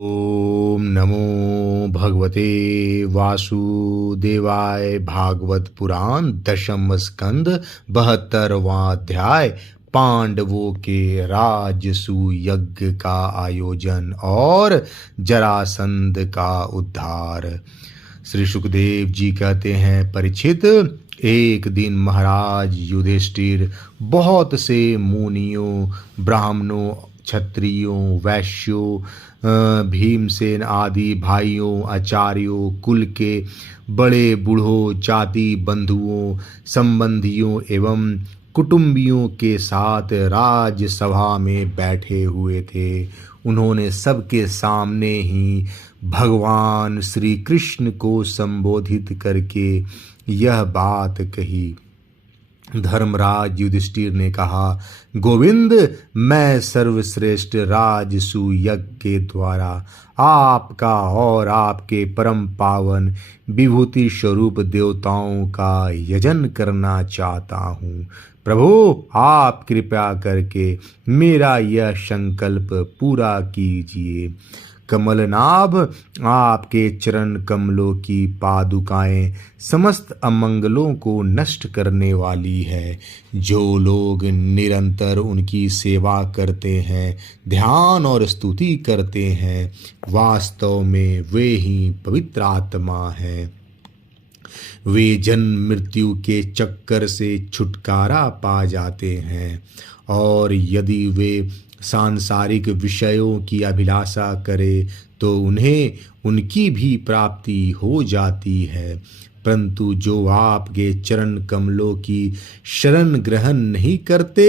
ओम नमो भगवते वासुदेवाय। भागवत पुराण दशम स्कंद 72वां अध्याय। पांडवों के राजसूय यज्ञ का आयोजन और जरासंध का उद्धार। श्री सुखदेव जी कहते हैं, परीक्षित, एक दिन महाराज युधिष्ठिर बहुत से मुनियों, ब्राह्मणों, क्षत्रियों, वैश्यों, भीमसेन आदि भाइयों, आचार्यों, कुल के बड़े बूढ़ों, जाति बंधुओं, संबंधियों एवं कुटुंबियों के साथ राजसभा में बैठे हुए थे। उन्होंने सबके सामने ही भगवान श्री कृष्ण को संबोधित करके यह बात कही। धर्मराज युधिष्ठिर ने कहा, गोविंद, मैं सर्वश्रेष्ठ राजसूय यज्ञ के द्वारा आपका और आपके परम पावन विभूति स्वरूप देवताओं का यजन करना चाहता हूँ। प्रभु, आप कृपया करके मेरा यह संकल्प पूरा कीजिए। कमलनाभ, आपके चरण कमलों की पादुकाएं समस्त अमंगलों को नष्ट करने वाली है। जो लोग निरंतर उनकी सेवा करते हैं, ध्यान और स्तुति करते हैं, वास्तव में वे ही पवित्र आत्मा हैं। वे जन्म मृत्यु के चक्कर से छुटकारा पा जाते हैं, और यदि वे सांसारिक विषयों की अभिलाषा करे तो उन्हें उनकी भी प्राप्ति हो जाती है। परंतु जो आपके चरण कमलों की शरण ग्रहण नहीं करते,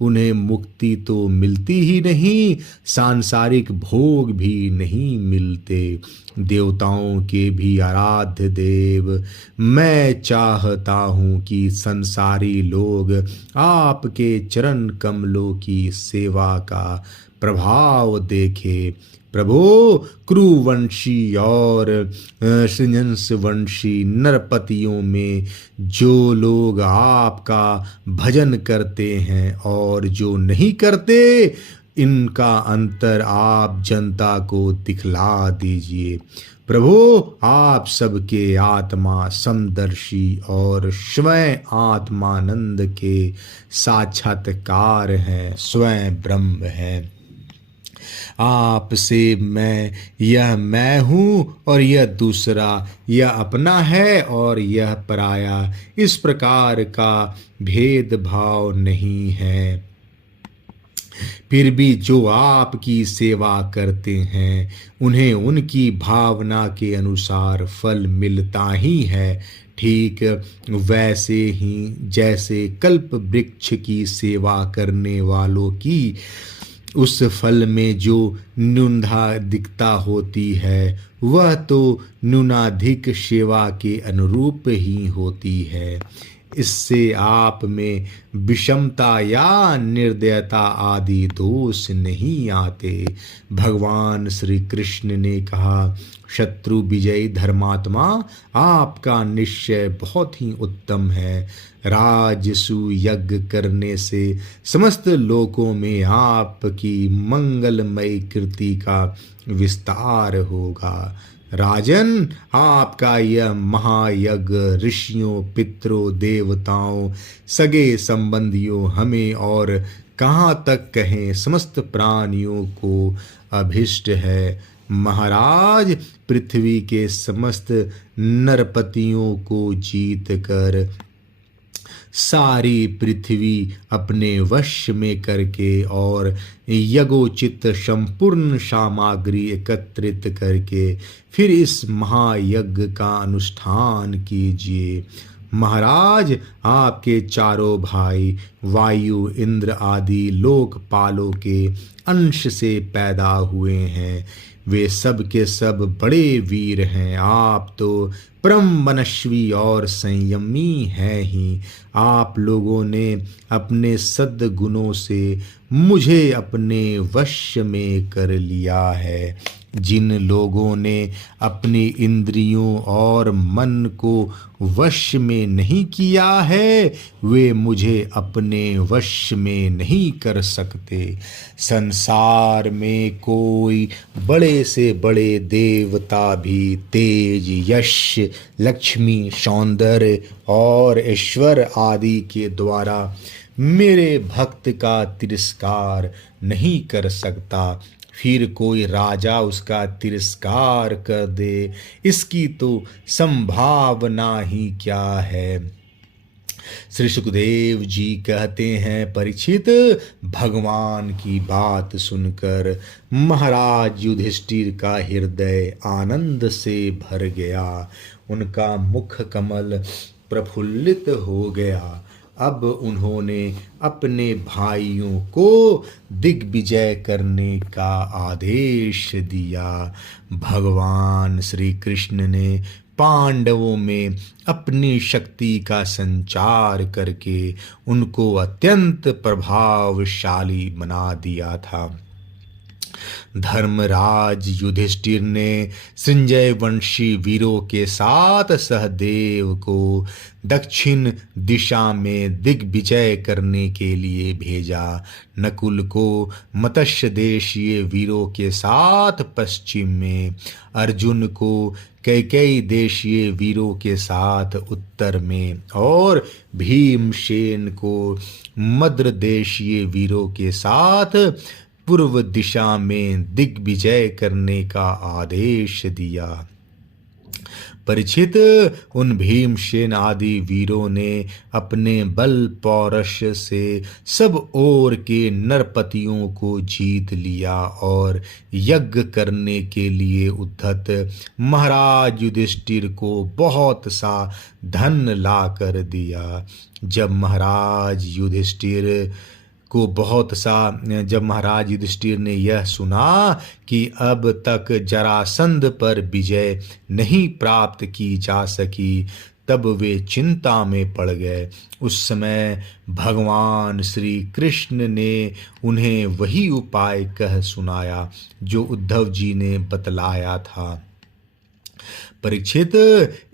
उन्हें मुक्ति तो मिलती ही नहीं, सांसारिक भोग भी नहीं मिलते। देवताओं के भी आराध्य देव, मैं चाहता हूँ कि संसारी लोग आपके चरण कमलों की सेवा का प्रभाव देखे। प्रभु, कुरुवंशी और सृजंसवंशी नरपतियों में जो लोग आपका भजन करते हैं और जो नहीं करते, इनका अंतर आप जनता को दिखला दीजिए। प्रभु, आप सबके आत्मा समदर्शी और स्वयं आत्मानंद के साक्षात्कार हैं, स्वयं ब्रह्म हैं। आपसे यह मैं हूँ और यह दूसरा, यह अपना है और यह पराया, इस प्रकार का भेदभाव नहीं है। फिर भी जो आपकी सेवा करते हैं, उन्हें उनकी भावना के अनुसार फल मिलता ही है। ठीक वैसे ही जैसे कल्प वृक्ष की सेवा करने वालों की उस फल में जो न्यूनाधिकता होती है, वह तो न्यूनाधिक सेवा के अनुरूप ही होती है। इससे आप में विषमता या निर्दयता आदि दोष नहीं आते। भगवान श्री कृष्ण ने कहा, शत्रु विजयी धर्मात्मा, आपका निश्चय बहुत ही उत्तम है। राजसूय यज्ञ करने से समस्त लोकों में आपकी मंगलमय कीर्ति का विस्तार होगा। राजन, आपका यह महायज्ञ ऋषियों, पितरों, देवताओं, सगे संबंधियों, हमें और कहाँ तक कहें समस्त प्राणियों को अभिष्ट है। महाराज, पृथ्वी के समस्त नरपतियों को जीत कर सारी पृथ्वी अपने वश में करके और यज्ञोचित संपूर्ण सामग्री एकत्रित करके फिर इस महायज्ञ का अनुष्ठान कीजिए। महाराज, आपके चारों भाई वायु, इंद्र आदि लोकपालों के अंश से पैदा हुए हैं। वे सब के सब बड़े वीर हैं। आप तो परम मनस्वी और संयमी हैं ही। आप लोगों ने अपने सद्गुणों से मुझे अपने वश में कर लिया है। जिन लोगों ने अपनी इंद्रियों और मन को वश में नहीं किया है वे मुझे अपने वश में नहीं कर सकते। संसार में कोई बड़े से बड़े देवता भी तेज, यश, लक्ष्मी, सौंदर्य और ईश्वर आदि के द्वारा मेरे भक्त का तिरस्कार नहीं कर सकता। फिर कोई राजा उसका तिरस्कार कर दे, इसकी तो संभावना ही क्या है। श्री सुखदेव जी कहते हैं, परीक्षित, भगवान की बात सुनकर महाराज युधिष्ठिर का हृदय आनंद से भर गया। उनका मुख कमल प्रफुल्लित हो गया। अब उन्होंने अपने भाइयों को दिग्विजय करने का आदेश दिया। भगवान श्री कृष्ण ने पांडवों में अपनी शक्ति का संचार करके उनको अत्यंत प्रभावशाली बना दिया था। धर्मराज युधिष्ठिर ने संजय वंशी वीरों के साथ सहदेव को दक्षिण दिशा में दिग्विजय करने के लिए भेजा। नकुल को मत्स्य देशीय वीरों के साथ पश्चिम में, अर्जुन को कैकेयी देशीय वीरों के साथ उत्तर में और भीमसेन को मद्र देशीय वीरों के साथ पूर्व दिशा में दिग्विजय करने का आदेश दिया। परीक्षित, उन भीमसेन आदि वीरों ने अपने बल पौरुष से सब ओर के नरपतियों को जीत लिया और यज्ञ करने के लिए उद्धत महाराज युधिष्ठिर को बहुत सा धन ला कर दिया। जब महाराज युधिष्ठिर ने यह सुना कि अब तक जरासंध पर विजय नहीं प्राप्त की जा सकी, तब वे चिंता में पड़ गए। उस समय भगवान श्री कृष्ण ने उन्हें वही उपाय कह सुनाया जो उद्धव जी ने बतलाया था। परीक्षित,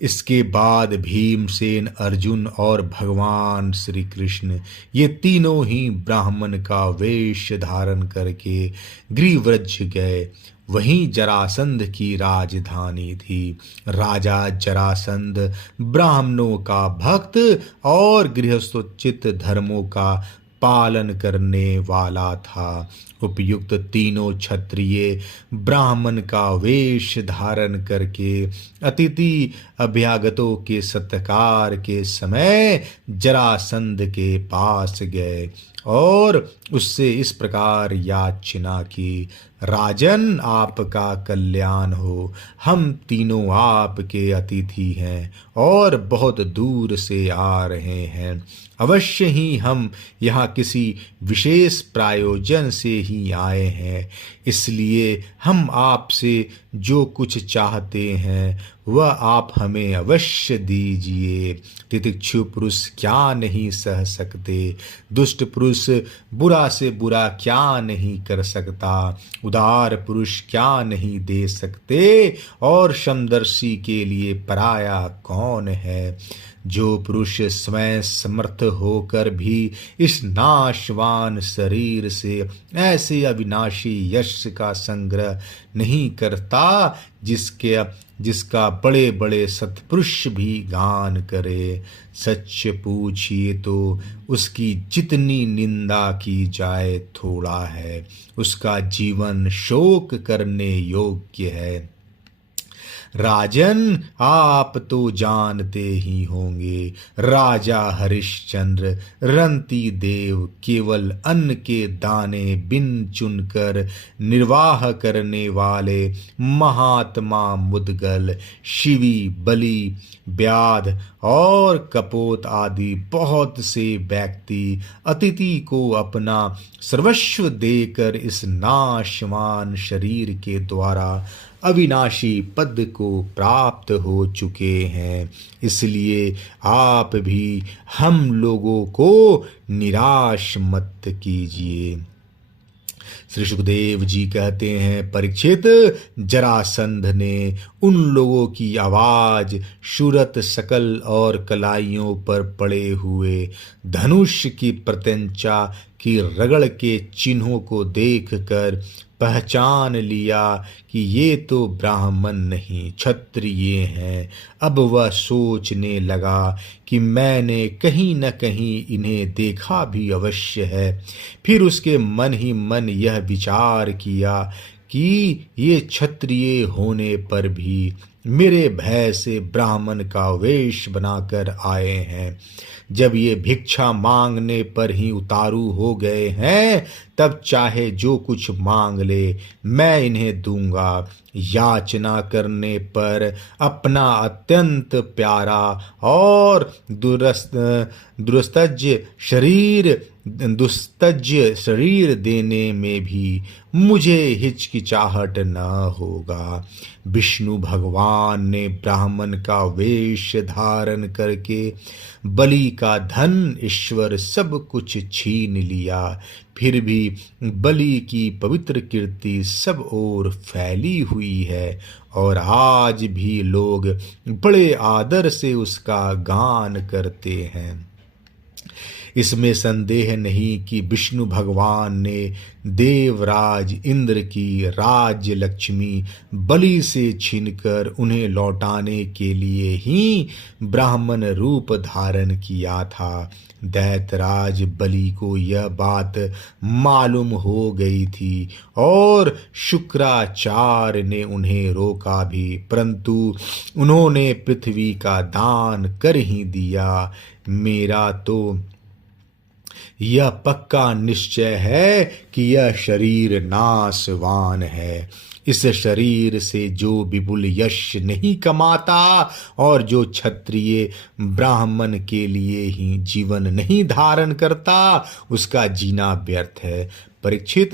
इसके बाद भीमसेन, अर्जुन और भगवान श्री कृष्ण ये तीनों ही ब्राह्मण का वेश धारण करके गृहव्रज गए। वहीं जरासंध की राजधानी थी। राजा जरासंध ब्राह्मणों का भक्त और गृहस्थोचित धर्मों का पालन करने वाला था। उपयुक्त तीनों क्षत्रिय ब्राह्मण का वेश धारण करके अतिथि अभ्यागतों के सत्कार के समय जरासंध के पास गए और उससे इस प्रकार याचना की, राजन, आपका कल्याण हो। हम तीनों आपके अतिथि हैं और बहुत दूर से आ रहे हैं। अवश्य ही हम यहाँ किसी विशेष प्रयोजन से ही आए हैं, इसलिए हम आपसे जो कुछ चाहते हैं वह आप हमें अवश्य दीजिए। तितिक्षु पुरुष क्या नहीं सह सकते, दुष्ट पुरुष बुरा से बुरा क्या नहीं कर सकता, उदार पुरुष क्या नहीं दे सकते और समदर्शी के लिए पराया कौन है। जो पुरुष स्वयं समर्थ होकर भी इस नाशवान शरीर से ऐसे अविनाशी यश का संग्रह नहीं करता जिसका बड़े बड़े सत्पुरुष भी गान करे, सच पूछिए तो उसकी जितनी निंदा की जाए थोड़ा है, उसका जीवन शोक करने योग्य है। राजन, आप तो जानते ही होंगे, राजा हरिश्चंद्र रंती देव केवल अन्न के दाने बिन चुनकर निर्वाह करने वाले महात्मा मुदगल, शिवी, बलि, व्याध और कपोत आदि बहुत से व्यक्ति अतिथि को अपना सर्वस्व देकर इस नाशवान शरीर के द्वारा अविनाशी पद को प्राप्त हो चुके हैं। इसलिए आप भी हम लोगों को निराश मत कीजिए। श्री सुखदेव जी कहते हैं, परीक्षित, जरासंध ने उन लोगों की आवाज, शूरत शकल और कलाइयों पर पड़े हुए धनुष की प्रत्यंचा की रगड़ के चिन्हों को देखकर पहचान लिया कि ये तो ब्राह्मण नहीं क्षत्रिय हैं। अब वह सोचने लगा कि मैंने कहीं न कहीं इन्हें देखा भी अवश्य है। फिर उसके मन ही मन यह विचार किया कि ये क्षत्रिय होने पर भी मेरे भय से ब्राह्मण का वेश बनाकर आए हैं। जब ये भिक्षा मांगने पर ही उतारू हो गए हैं, तब चाहे जो कुछ मांग ले मैं इन्हें दूंगा। याचना करने पर अपना अत्यंत प्यारा और दुस्तज्य शरीर देने में भी मुझे हिचकिचाहट न होगा। विष्णु भगवान ने ब्राह्मण का वेश धारण करके बलि का धन ईश्वर सब कुछ छीन लिया। फिर भी बलि की पवित्र कीर्ति सब ओर फैली हुई है और आज भी लोग बड़े आदर से उसका गान करते हैं। इसमें संदेह नहीं कि विष्णु भगवान ने देवराज इंद्र की राज्य लक्ष्मी बलि से छीनकर उन्हें लौटाने के लिए ही ब्राह्मण रूप धारण किया था। दैत्यराज बलि को यह बात मालूम हो गई थी और शुक्राचार्य ने उन्हें रोका भी, परंतु उन्होंने पृथ्वी का दान कर ही दिया। मेरा तो यह पक्का निश्चय है कि यह शरीर नाशवान है। इस शरीर से जो विपुल यश नहीं कमाता और जो क्षत्रिय ब्राह्मण के लिए ही जीवन नहीं धारण करता, उसका जीना व्यर्थ है। परीक्षित,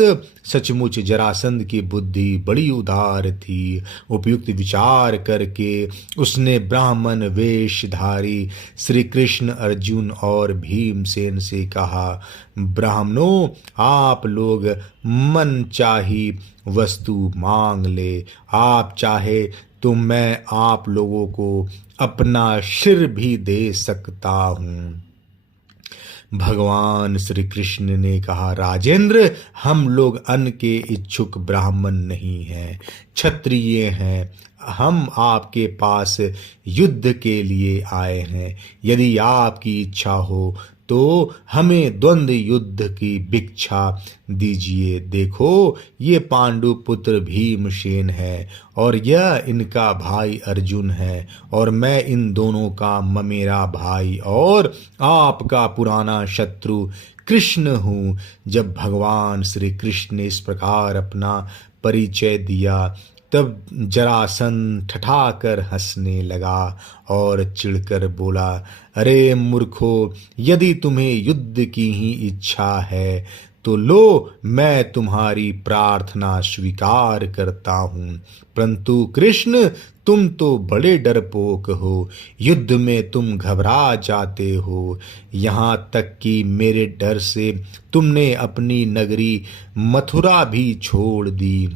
सचमुच जरासंध की बुद्धि बड़ी उदार थी। उपयुक्त विचार करके उसने ब्राह्मण वेशधारी श्री कृष्ण, अर्जुन और भीमसेन से कहा, ब्राह्मणों, आप लोग मन चाही वस्तु मांग ले। आप चाहे तो मैं आप लोगों को अपना सिर भी दे सकता हूँ। भगवान श्री कृष्ण ने कहा, राजेंद्र, हम लोग अन्न के इच्छुक ब्राह्मण नहीं हैं, क्षत्रिय हैं। हम आपके पास युद्ध के लिए आए हैं। यदि आपकी इच्छा हो तो हमें द्वंद्व युद्ध की भिक्षा दीजिए। देखो, ये पांडु पुत्र भीमसेन है और यह इनका भाई अर्जुन है और मैं इन दोनों का ममेरा भाई और आपका पुराना शत्रु कृष्ण हूँ। जब भगवान श्री कृष्ण ने इस प्रकार अपना परिचय दिया, तब जरासंध ठठाकर हंसने लगा और चिढ़कर बोला, अरे मूर्खो, यदि तुम्हें युद्ध की ही इच्छा है तो लो, मैं तुम्हारी प्रार्थना स्वीकार करता हूँ। परंतु कृष्ण, तुम तो बड़े डरपोक हो। युद्ध में तुम घबरा जाते हो। यहाँ तक कि मेरे डर से तुमने अपनी नगरी मथुरा भी छोड़ दी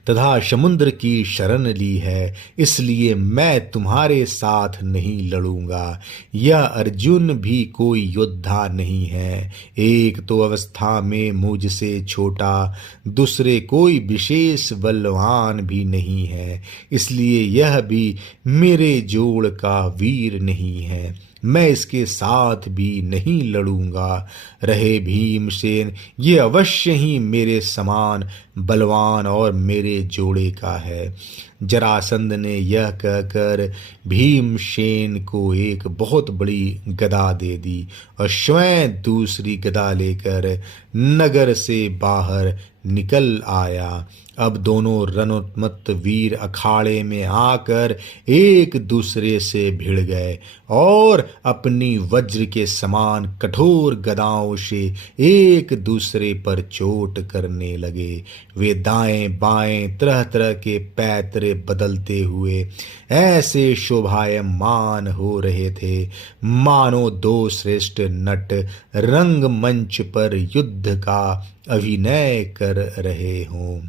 तथा समुद्र की शरण ली है, इसलिए मैं तुम्हारे साथ नहीं लड़ूंगा। यह अर्जुन भी कोई योद्धा नहीं है। एक तो अवस्था में मुझसे छोटा, दूसरे कोई विशेष बलवान भी नहीं है, इसलिए यह भी मेरे जोड़ का वीर नहीं है। मैं इसके साथ भी नहीं लड़ूंगा। रहे भीमसेन, ये अवश्य ही मेरे समान बलवान और मेरे जोड़े का है। जरासंध ने यह कहकर भीमसेन को एक बहुत बड़ी गदा दे दी और स्वयं दूसरी गदा लेकर नगर से बाहर निकल आया। अब दोनों रणोन्मत्त वीर अखाड़े में आकर एक दूसरे से भिड़ गए और अपनी वज्र के समान कठोर गदाओं से एक दूसरे पर चोट करने लगे। वे दाएं बाएं तरह तरह के पैतरे बदलते हुए ऐसे शोभायमान हो रहे थे मानो दो श्रेष्ठ नट रंगमंच पर युद्ध का अभिनय कर रहे हों।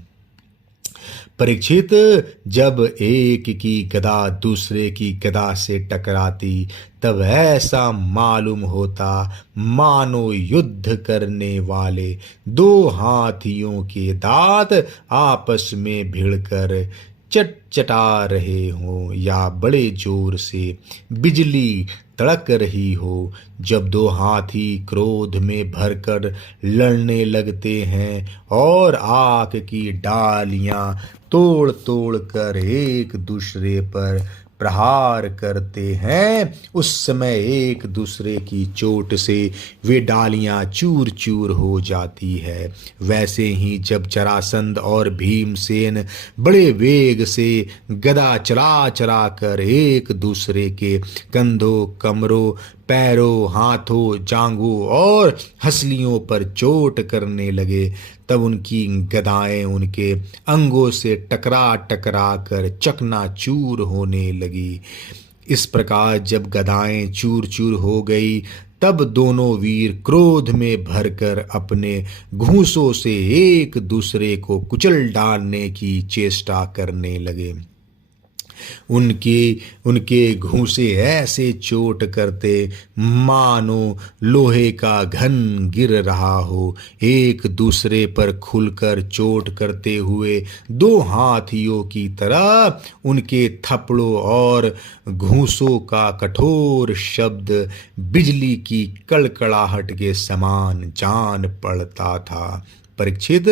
परीक्षित, जब एक की गदा दूसरे की गदा से टकराती तब ऐसा मालूम होता मानो युद्ध करने वाले दो हाथियों के दांत आपस में भिड़कर चटचटा रहे हों या बड़े जोर से बिजली तड़क रही हो। जब दो हाथी क्रोध में भरकर लड़ने लगते हैं और आग की डालियां तोड़ तोड़ कर एक दूसरे पर प्रहार करते हैं, उस समय एक दूसरे की चोट से वे डालियां चूर चूर हो जाती है। वैसे ही जब जरासंध और भीमसेन बड़े वेग से गदा चला चला कर एक दूसरे के कंधों, कमरों, पैरों, हाथों, जांघों और हंसलियों पर चोट करने लगे, तब उनकी गदाएं उनके अंगों से टकरा टकरा कर चकनाचूर होने लगी। इस प्रकार जब गदाएं चूर चूर हो गई तब दोनों वीर क्रोध में भरकर अपने घूंसों से एक दूसरे को कुचल डालने की चेष्टा करने लगे। उनके घूंसे ऐसे चोट करते मानो लोहे का घन गिर रहा हो। एक दूसरे पर खुलकर चोट करते हुए दो हाथियों की तरह उनके थपड़ों और घूंसों का कठोर शब्द बिजली की कड़कड़ाहट के समान जान पड़ता था। परीक्षित,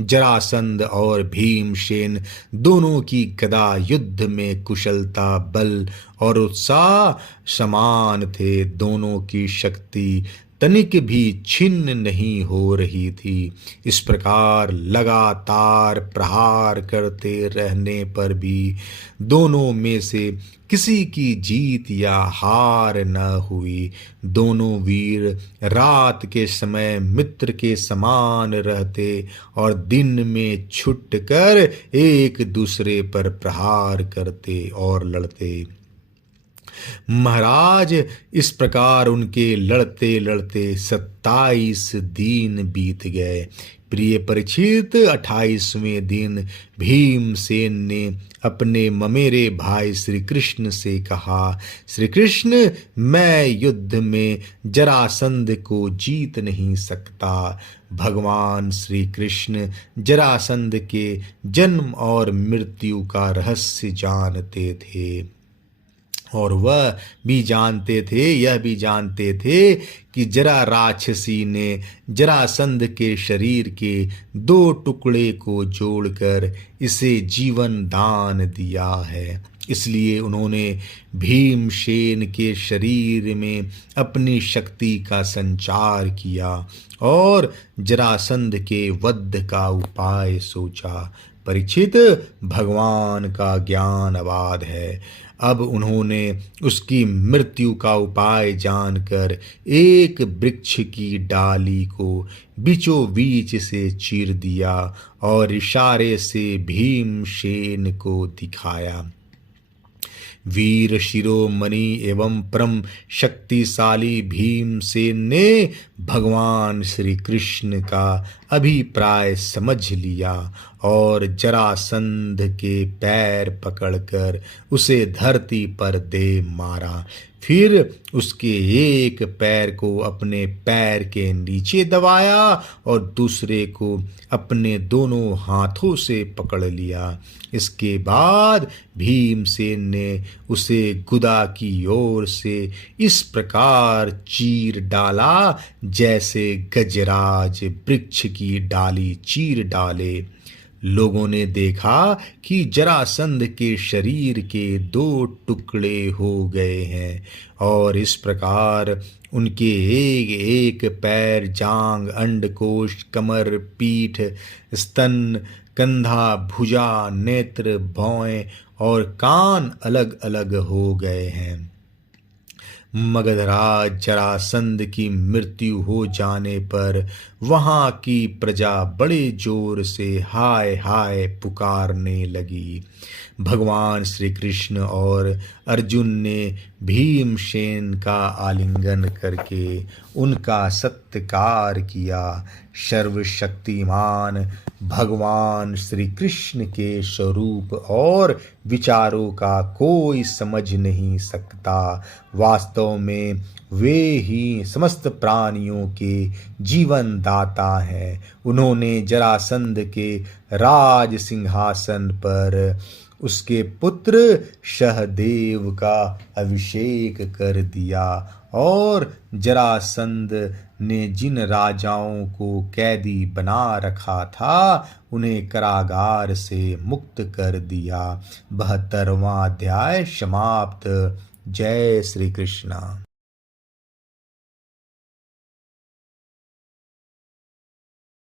जरासंध और भीमसेन दोनों की गदा युद्ध में कुशलता, बल और उत्साह समान थे। दोनों की शक्ति तनिक भी छिन्न नहीं हो रही थी। इस प्रकार लगातार प्रहार करते रहने पर भी दोनों में से किसी की जीत या हार न हुई। दोनों वीर रात के समय मित्र के समान रहते और दिन में छुटकर एक दूसरे पर प्रहार करते और लड़ते। महाराज, इस प्रकार उनके लड़ते लड़ते 27 दिन बीत गए। प्रिय परीक्षित, 28वें दिन भीमसेन ने अपने ममेरे भाई श्री कृष्ण से कहा, श्री कृष्ण, मैं युद्ध में जरासंध को जीत नहीं सकता। भगवान श्री कृष्ण जरासंध के जन्म और मृत्यु का रहस्य जानते थे और वह भी जानते थे, यह भी जानते थे कि जरा राक्षसी ने जरासंध के शरीर के 2 टुकड़े को जोड़कर इसे जीवन दान दिया है। इसलिए उन्होंने भीमसेन के शरीर में अपनी शक्ति का संचार किया और जरासंध के वध का उपाय सोचा। परीक्षित, भगवान का ज्ञान अबाध है। अब उन्होंने उसकी मृत्यु का उपाय जानकर एक वृक्ष की डाली को बीचों बीच से चीर दिया और इशारे से भीमसेन को दिखाया। वीर शिरोमणि एवं परम शक्तिशाली भीमसेन ने भगवान श्री कृष्ण का अभिप्राय समझ लिया और जरासंध के पैर पकड़कर उसे धरती पर दे मारा। फिर उसके एक पैर को अपने पैर के नीचे दबाया और दूसरे को अपने दोनों हाथों से पकड़ लिया। इसके बाद भीमसेन ने उसे गुदा की ओर से इस प्रकार चीर डाला जैसे गजराज वृक्ष की डाली चीर डाले। लोगों ने देखा कि जरासंध के शरीर के 2 टुकड़े हो गए हैं और इस प्रकार उनके एक एक पैर, जांग, अंडकोश, कमर, पीठ, स्तन, कंधा, भुजा, नेत्र, भौएं और कान अलग अलग हो गए हैं। मगधराज जरासंध की मृत्यु हो जाने पर वहां की प्रजा बड़े जोर से हाय हाय पुकारने लगी। भगवान श्री कृष्ण और अर्जुन ने भीमसेन का आलिंगन करके उनका सत्कार किया। सर्वशक्तिमान भगवान श्री कृष्ण के स्वरूप और विचारों का कोई समझ नहीं सकता। वास्तव में वे ही समस्त प्राणियों के जीवन दाता हैं। उन्होंने जरासंध के राज सिंहासन पर उसके पुत्र सहदेव का अभिषेक कर दिया और जरासंध ने जिन राजाओं को कैदी बना रखा था उन्हें कारागार से मुक्त कर दिया। 72वां अध्याय समाप्त। जय श्री कृष्ण।